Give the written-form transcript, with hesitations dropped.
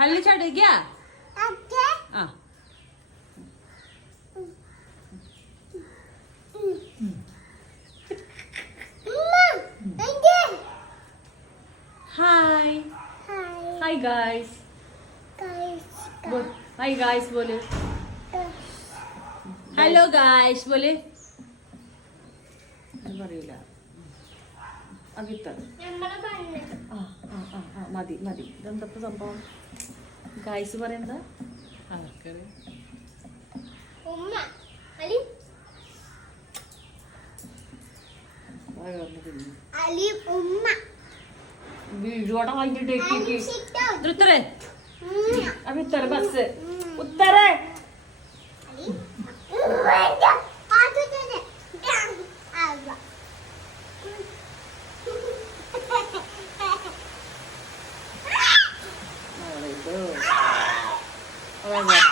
हल्ली चढ़ गया हाँ हाय हाय गाइस हाय गाइस बोले हेलो गाइस बोले പറയില്ല മതി മതി ഇതെന്തപ്പോ സംഭവം ഗായ്സ് പറയുന്നത് വീഴോടെ കഴിഞ്ഞിട്ട് ഉത്തരേ അഭി ഉത്തര ബസ് ഉത്തരേ Oh,